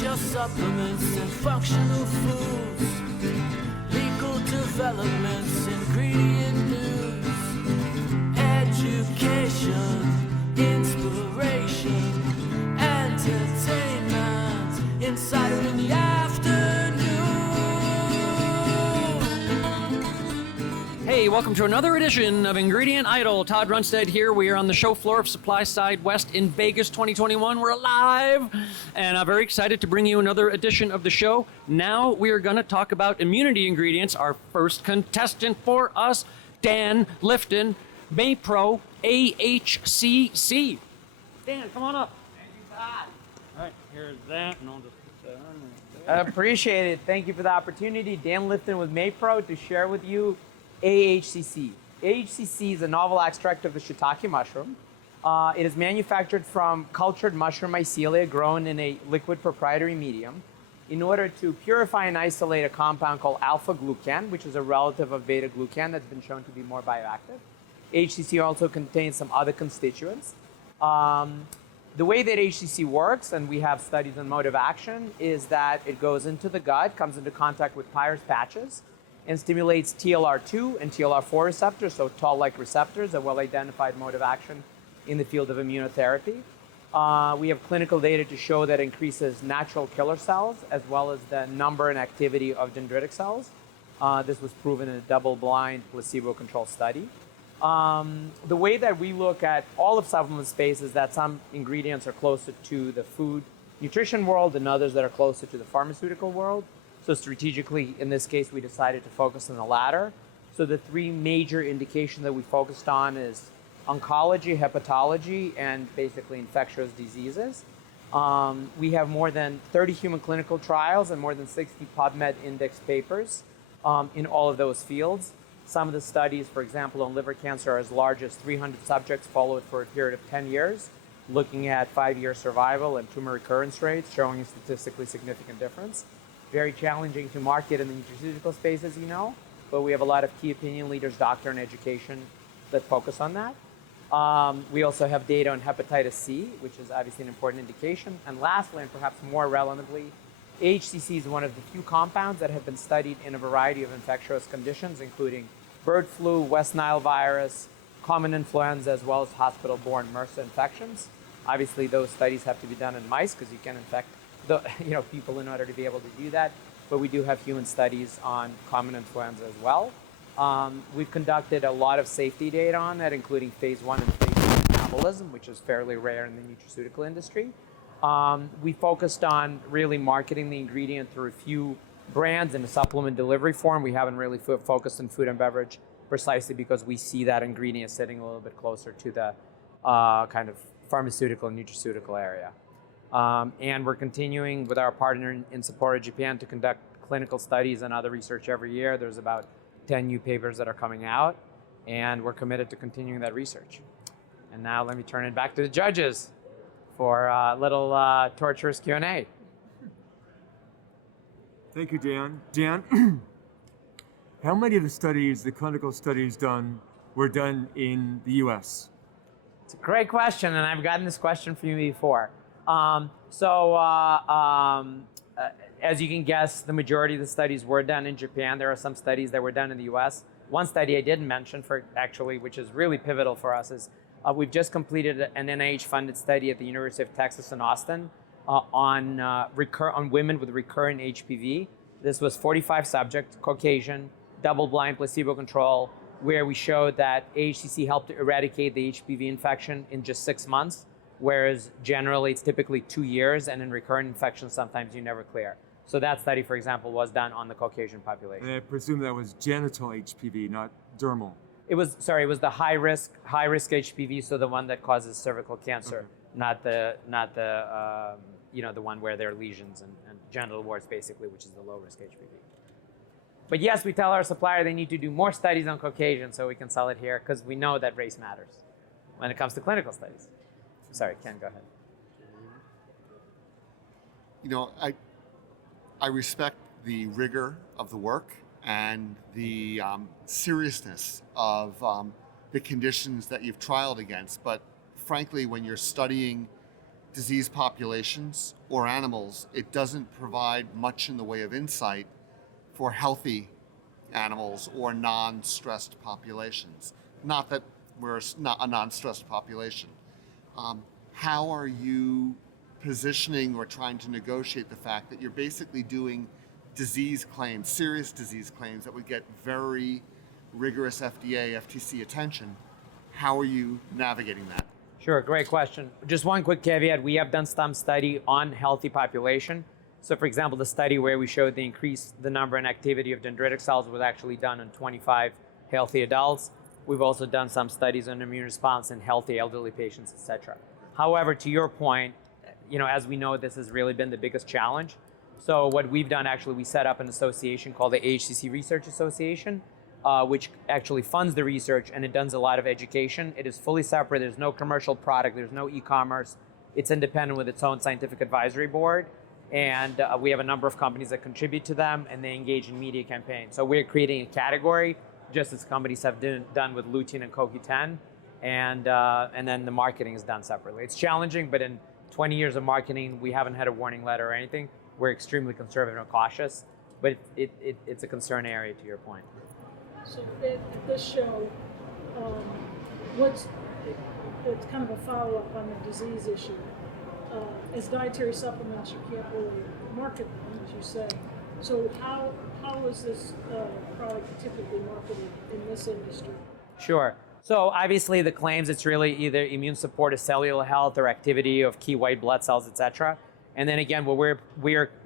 your supplements and functional foods, legal developments, ingredient news, education, inspiration, entertainment, insider in the afternoon. Hey, welcome to another edition of Ingredient Idol. Todd Runestad here. We are on the show floor of SupplySide West in Vegas 2021. We're alive, and I'm very excited to bring you another edition of the show. Now we are going to talk about immunity ingredients. Our first contestant for us, Dan Lifton, Maypro, AHCC. Dan, come on up. Thank you, Todd. All right, here's that, and I'll just put that on I appreciate it. Thank you for the opportunity. Dan Lifton with Maypro to share with you AHCC. AHCC is a novel extract of the shiitake mushroom. It is manufactured from cultured mushroom mycelia grown in a liquid proprietary medium in order to purify and isolate a compound called alpha-glucan, which is a relative of beta-glucan that's been shown to be more bioactive. AHCC also contains some other constituents. The way that HCC works, and we have studies on mode of action, is that it goes into the gut, comes into contact with Peyer's patches, and stimulates TLR2 and TLR4 receptors, so Toll-like receptors, a well-identified mode of action in the field of immunotherapy. We have clinical data to show that increases natural killer cells, as well as the number and activity of dendritic cells. This was proven in a double-blind, placebo-controlled study. The way that we look at all of supplement space is that some ingredients are closer to the food nutrition world and others that are closer to the pharmaceutical world. So strategically, in this case, we decided to focus on the latter. So the three major indications that we focused on is oncology, hepatology, and basically infectious diseases. We have more than 30 human clinical trials and more than 60 PubMed index papers in all of those fields. Some of the studies, for example, on liver cancer are as large as 300 subjects followed for a period of 10 years, looking at 5-year survival and tumor recurrence rates, showing a statistically significant difference. Very challenging to market in the nutraceutical space, as you know, but we have a lot of key opinion leaders, doctor, and education that focus on that. We also have data on hepatitis C, which is obviously an important indication. And lastly, and perhaps more relevantly, AHCC is one of the few compounds that have been studied in a variety of infectious conditions, including bird flu, West Nile virus, common influenza, as well as hospital-borne MRSA infections. Obviously, those studies have to be done in mice because you can infect people in order to be able to do that. But we do have human studies on common influenza as well. We've conducted a lot of safety data on that, including phase 1 and phase 2 metabolism, which is fairly rare in the nutraceutical industry. We focused on really marketing the ingredient through a few brands in a supplement delivery form. We haven't really focused on food and beverage precisely because we see that ingredient sitting a little bit closer to the kind of pharmaceutical and nutraceutical area. And we're continuing with our partner in Sapporo, Japan, to conduct clinical studies and other research every year. There's about 10 new papers that are coming out, and we're committed to continuing that research. And now let me turn it back to the judges for a little torturous Q&A. Thank you, Dan. Dan, how many of the studies, the clinical studies were done in the US? It's a great question, and I've gotten this question from you before. As you can guess, the majority of the studies were done in Japan. There are some studies that were done in the US. One study I didn't mention, which is really pivotal for us, is we've just completed an NIH-funded study at the University of Texas in Austin on women with recurrent HPV. This was 45 subjects, Caucasian, double-blind, placebo-control, where we showed that AHCC helped to eradicate the HPV infection in just 6 months, whereas generally it's typically 2 years, and in recurrent infections, sometimes you never clear. So that study, for example, was done on the Caucasian population. And I presume that was genital HPV, not dermal. It was the high risk HPV, so the one that causes cervical cancer, not the one where there are lesions and genital warts, basically, which is the low risk HPV. But yes, we tell our supplier they need to do more studies on Caucasian so we can sell it here, because we know that race matters when it comes to clinical studies. Sorry, Ken, go ahead. You know, I respect the rigor of the work and the seriousness of the conditions that you've trialed against. But frankly, when you're studying disease populations or animals, it doesn't provide much in the way of insight for healthy animals or non-stressed populations. Not that we're not a non-stressed population. How are you positioning or trying to negotiate the fact that you're basically doing disease claims, serious disease claims that would get very rigorous FDA, FTC attention? How are you navigating that? Sure, great question. Just one quick caveat. We have done some study on healthy population. So for example, the study where we showed the number and activity of dendritic cells was actually done on 25 healthy adults. We've also done some studies on immune response in healthy elderly patients, etc. However, to your point, as we know, this has really been the biggest challenge. So what we've done, actually, we set up an association called the AHCC Research Association, which actually funds the research, and it does a lot of education. It is fully separate. There's no commercial product. There's no e-commerce. It's independent with its own scientific advisory board. And we have a number of companies that contribute to them, and they engage in media campaigns. So we're creating a category, just as companies have done with lutein and CoQ10, and then the marketing is done separately. It's challenging, but in 20 years of marketing, we haven't had a warning letter or anything. We're extremely conservative and cautious, but it's a concern area, to your point. So at this show, it's kind of a follow-up on the disease issue. As dietary supplements, you can't really market them, as you said. So how is this product typically marketed in this industry? Sure. So obviously the claims, it's really either immune support of cellular health or activity of key white blood cells, etc. And then again, we're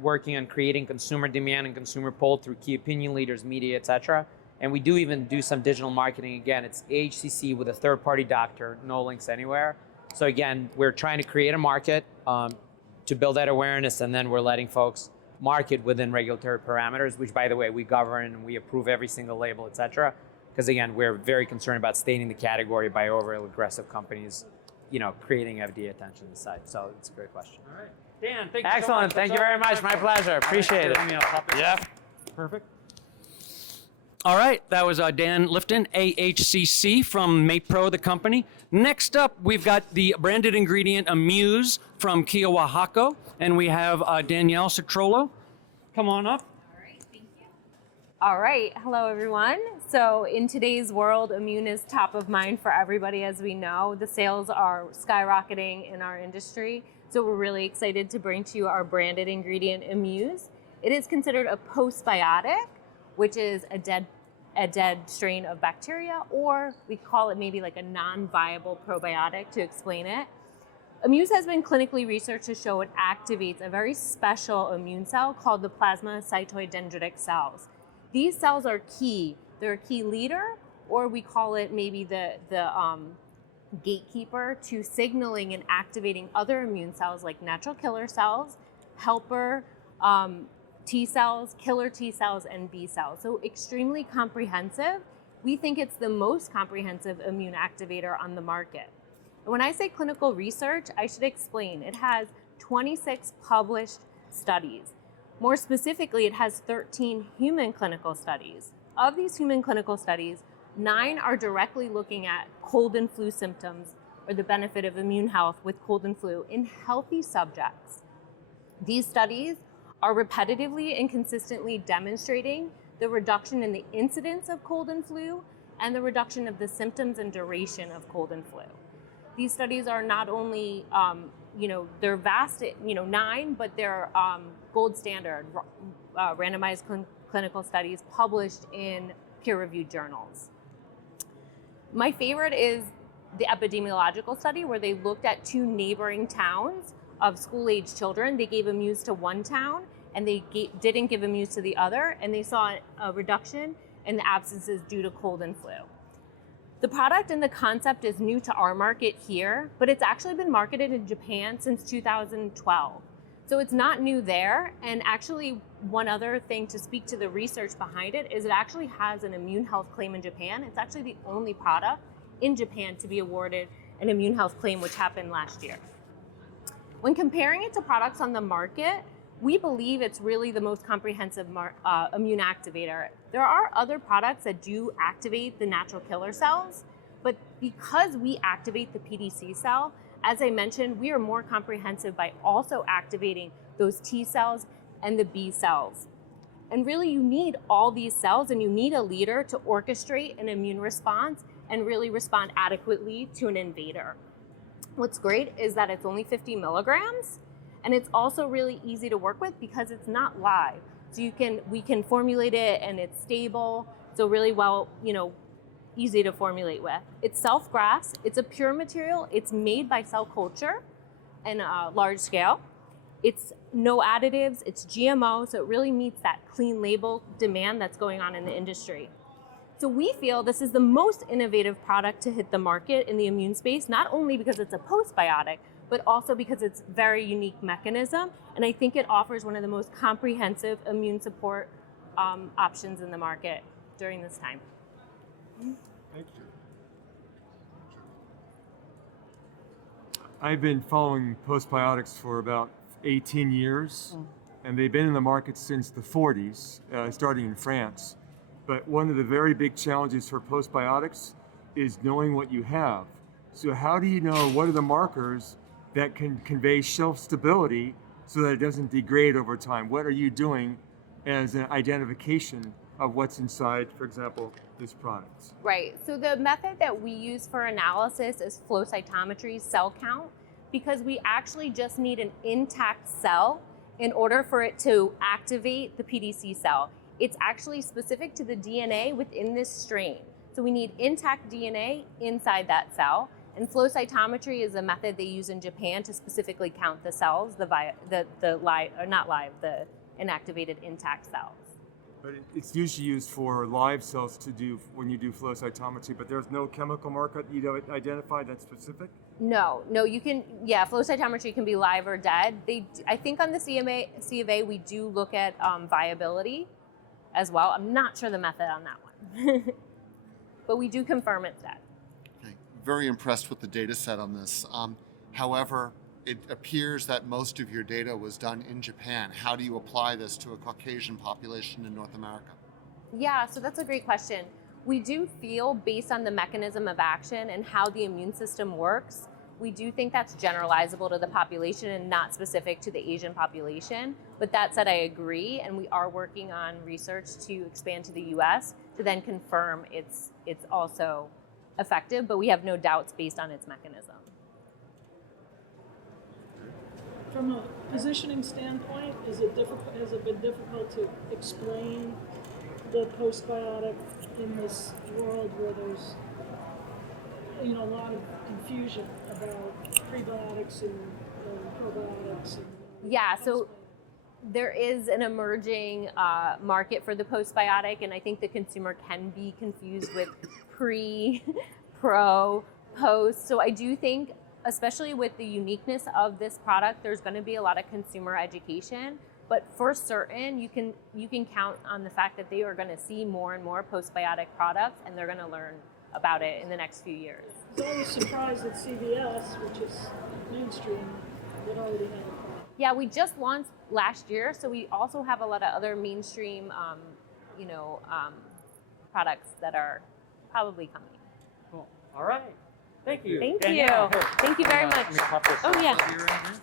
working on creating consumer demand and consumer pull through key opinion leaders, media, etc. And we do even do some digital marketing. Again, it's AHCC with a third-party doctor, no links anywhere. So again, we're trying to create a market to build that awareness, and then we're letting folks market within regulatory parameters, which, by the way, we govern and we approve every single label, etc. Because again, we're very concerned about staining the category by overly aggressive companies, creating FDA attention to the site. So it's a great question. All right. Dan, thank you. Excellent. Thank you very much. My pleasure. Appreciate it. Yep. Perfect. All right, that was Dan Lifton, AHCC from Maypro, the company. Next up, we've got the branded ingredient Immuse from Kyowa Hakko, and we have Danielle Ciccolo. Come on up. All right, thank you. All right, hello everyone. So in today's world, immune is top of mind for everybody, as we know. The sales are skyrocketing in our industry, so we're really excited to bring to you our branded ingredient Immuse. It is considered a postbiotic, which is a dead strain of bacteria, or we call it maybe like a non-viable probiotic to explain it. Immuse has been clinically researched to show it activates a very special immune cell called the plasmacytoid dendritic cells. These cells are key. They're a key leader, or we call it maybe the gatekeeper to signaling and activating other immune cells like natural killer cells, helper T cells, killer T cells, and B cells. So extremely comprehensive. We think it's the most comprehensive immune activator on the market. And when I say clinical research, I should explain. It has 26 published studies. More specifically, it has 13 human clinical studies. Of these human clinical studies, 9 are directly looking at cold and flu symptoms or the benefit of immune health with cold and flu in healthy subjects. These studies are repetitively and consistently demonstrating the reduction in the incidence of cold and flu and the reduction of the symptoms and duration of cold and flu. These studies are not only, they're vast, 9, but they're gold standard randomized clinical studies published in peer-reviewed journals. My favorite is the epidemiological study where they looked at 2 neighboring towns of school-age children. They gave Immuse to one town and they didn't give Immuse to the other, and they saw a reduction in the absences due to cold and flu. The product and the concept is new to our market here, but it's actually been marketed in Japan since 2012. So it's not new there, and actually one other thing to speak to the research behind it is it actually has an immune health claim in Japan. It's actually the only product in Japan to be awarded an immune health claim, which happened last year. When comparing it to products on the market, we believe it's really the most comprehensive immune activator. There are other products that do activate the natural killer cells, but because we activate the PDC cell as I mentioned, we are more comprehensive by also activating those T cells and the B cells. And really you need all these cells, and you need a leader to orchestrate an immune response and really respond adequately to an invader. What's great is that it's only 50 milligrams, and it's also really easy to work with because it's not live. So we can formulate it, and it's stable. So really well, easy to formulate with. It's self-GRAS, it's a pure material, it's made by cell culture in a large scale. It's no additives, it's GMO, so it really meets that clean label demand that's going on in the industry. So we feel this is the most innovative product to hit the market in the immune space, not only because it's a postbiotic, but also because it's very unique mechanism. And I think it offers one of the most comprehensive immune support options in the market during this time. Thank you. I've been following postbiotics for about 18 years, and they've been in the market since the 40s, starting in France. But one of the very big challenges for postbiotics is knowing what you have. So how do you know what are the markers that can convey shelf stability so that it doesn't degrade over time? What are you doing as an identification of what's inside, for example, this product? Right, so the method that we use for analysis is flow cytometry cell count, because we actually just need an intact cell in order for it to activate the PDC cell. It's actually specific to the DNA within this strain. So we need intact DNA inside that cell. And flow cytometry is a method they use in Japan to specifically count the cells, the inactivated intact cells. But it's usually used for live cells to do when you do flow cytometry, but there's no chemical marker that you identified that's specific? No, you can, flow cytometry can be live or dead. I think on the C of A, we do look at viability as well. I'm not sure the method on that one, but we do confirm it's dead. Okay. Very impressed with the data set on this. However, it appears that most of your data was done in Japan. How do you apply this to a Caucasian population in North America? Yeah, so that's a great question. We do feel, based on the mechanism of action and how the immune system works, we do think that's generalizable to the population and not specific to the Asian population. But that said, I agree, and we are working on research to expand to the US to then confirm it's also effective, but we have no doubts based on its mechanism. From a positioning standpoint, has it been difficult to explain the postbiotic in this world where there's a lot of confusion about prebiotics and probiotics? Yeah, so there is an emerging market for the postbiotic, and I think the consumer can be confused with pre, pro, post. So I do think, especially with the uniqueness of this product, there's going to be a lot of consumer education. But for certain, you can count on the fact that they are going to see more and more postbiotic products, and they're going to learn about it in the next few years. I was surprised that CVS, which is mainstream, that already had a product. Yeah, we just launched last year, so we also have a lot of other mainstream, products that are probably coming. Cool. All right. Thank you. Thank Danielle, you. here. Thank you very much. Let me pop this Oh, yeah. over here right here.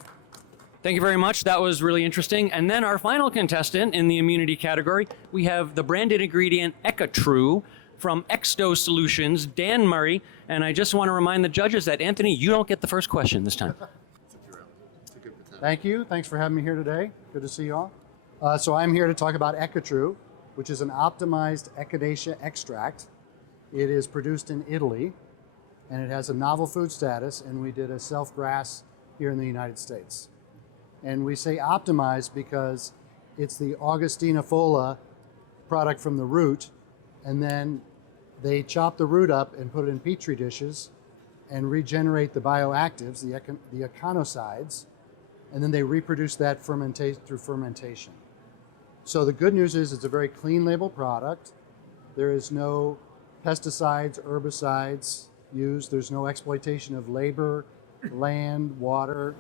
Thank you very much. That was really interesting. And then our final contestant in the immunity category, we have the branded ingredient EccaTru from Xsto Solutions, Dan Mulry. And I just want to remind the judges that, Anthony, you don't get the first question this time. Thank you. Thanks for having me here today. Good to see you all. So I'm here to talk about EccaTru, which is an optimized Echinacea extract. It is produced in Italy, and it has a novel food status, and we did a self-GRAS here in the United States. And we say optimized because it's the Augustinifolia product from the root, and then they chop the root up and put it in petri dishes and regenerate the bioactives, the echinacea, and then they reproduce that through fermentation. So the good news is it's a very clean label product. There is no pesticides, herbicides used. There's no exploitation of labor, land, water.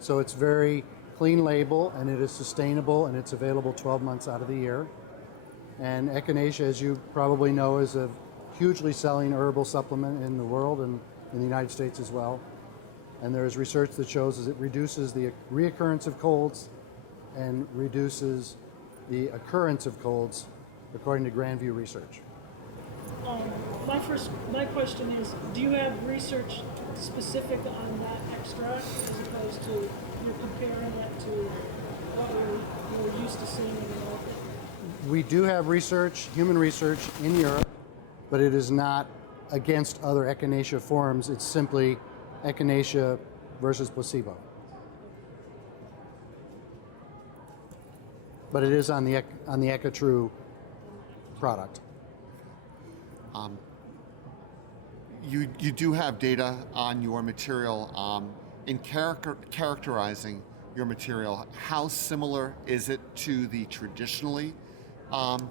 So it's very clean label, and it is sustainable, and it's available 12 months out of the year. And Echinacea, as you probably know, is a hugely selling herbal supplement in the world and in the United States as well. And there is research that shows that it reduces the reoccurrence of colds and reduces the occurrence of colds, according to Grandview Research. My question is, do you have research specific on that extract as opposed to you're comparing it to what we're used to seeing in the market? We do have research, human research in Europe, but it is not against other Echinacea forms. It's simply Echinacea versus placebo. But it is on the EccaTru product. You do have data on your material in characterizing your material. How similar is it to the traditionally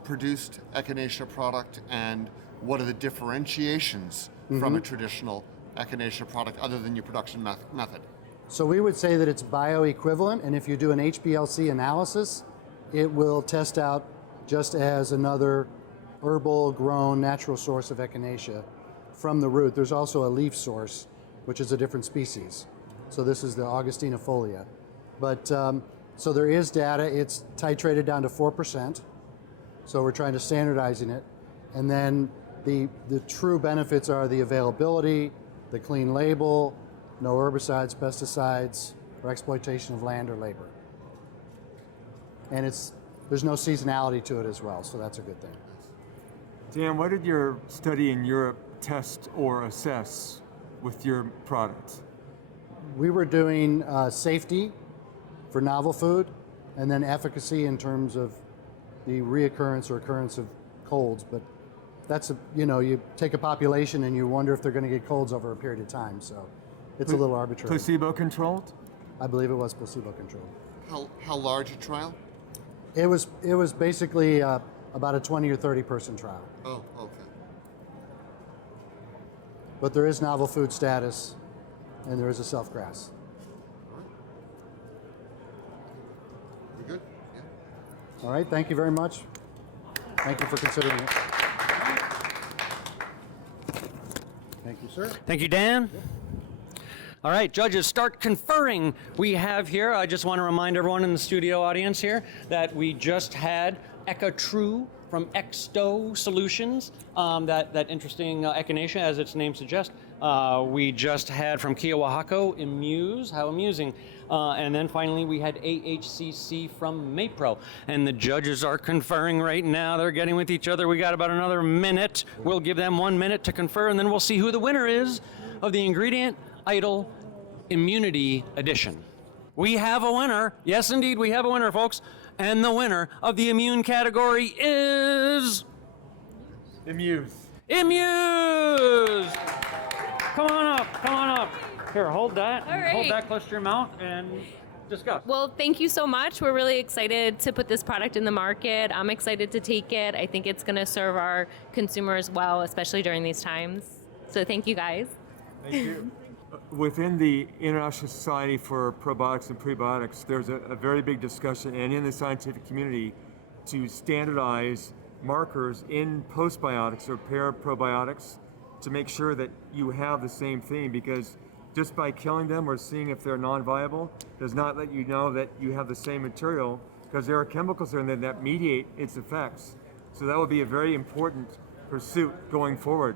produced Echinacea product, and what are the differentiations from a traditional Echinacea product other than your production method? So we would say that it's bioequivalent, and if you do an HPLC analysis, it will test out just as another herbal grown natural source of Echinacea from the root. There's also a leaf source, which is a different species. So this is the Augustina folia. But so there is data. It's titrated down to 4%. So we're trying to standardizing it. And then the true benefits are the availability, the clean label, no herbicides, pesticides, or exploitation of land or labor. And there's no seasonality to it as well, so that's a good thing. Dan, what did your study in Europe test or assess with your product? We were doing safety for novel food, and then efficacy in terms of the reoccurrence or occurrence of colds. But that's you take a population and you wonder if they're going to get colds over a period of time. So it's a little arbitrary. Placebo controlled? I believe it was placebo controlled. How large a trial? It was basically about a 20 or 30 person trial. Oh, okay. But there is novel food status, and there is a self-grass. You good? Yeah. All right, thank you very much. Thank you for considering it. Thank you, sir. Thank you, Dan. All right, judges, start conferring. We have here, I just want to remind everyone in the studio audience here that we just had EccaTru from Xsto Solutions, that interesting Echinacea, as its name suggests. We just had from Kyowa Hakko, Immuse, how amusing. And then finally we had AHCC from Maypro. And the judges are conferring right now. They're getting with each other. We got about another minute. We'll give them 1 minute to confer, and then we'll see who the winner is of the Ingredient Idol Immunity Edition. We have a winner. Yes, indeed, we have a winner, folks. And the winner of the immune category is... Immuse. Immuse! Come on up, come on up. Here, hold that. All right. Hold that close to your mouth and discuss. Well, thank you so much. We're really excited to put this product in the market. I'm excited to take it. I think it's going to serve our consumers well, especially during these times. So thank you, guys. Thank you. Within the International Society for Probiotics and Prebiotics, there's a very big discussion, and in the scientific community, to standardize markers in postbiotics or probiotics to make sure that you have the same thing, because just by killing them or seeing if they're non-viable does not let you know that you have the same material, because there are chemicals in there that mediate its effects. So that would be a very important pursuit going forward.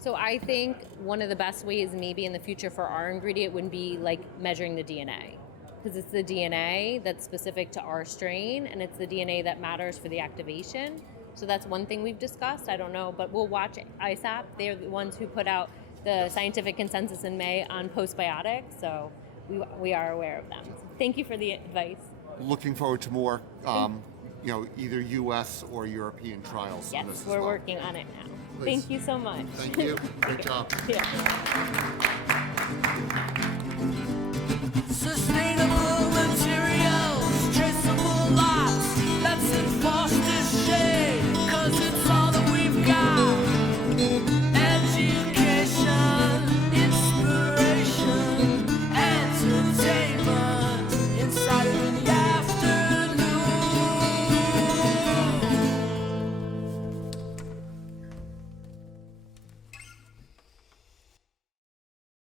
So I think one of the best ways maybe in the future for our ingredient would be like measuring the DNA, because it's the DNA that's specific to our strain, and it's the DNA that matters for the activation. So that's one thing we've discussed. I don't know, but we'll watch ISAP. They're the ones who put out the scientific consensus in May on postbiotics, so we are aware of them. So thank you for the advice. Looking forward to more, either U.S. or European trials. Yes, on this as we're well. working on it now. Please. Thank you so much. Thank you. Great job. Yeah. Sustainable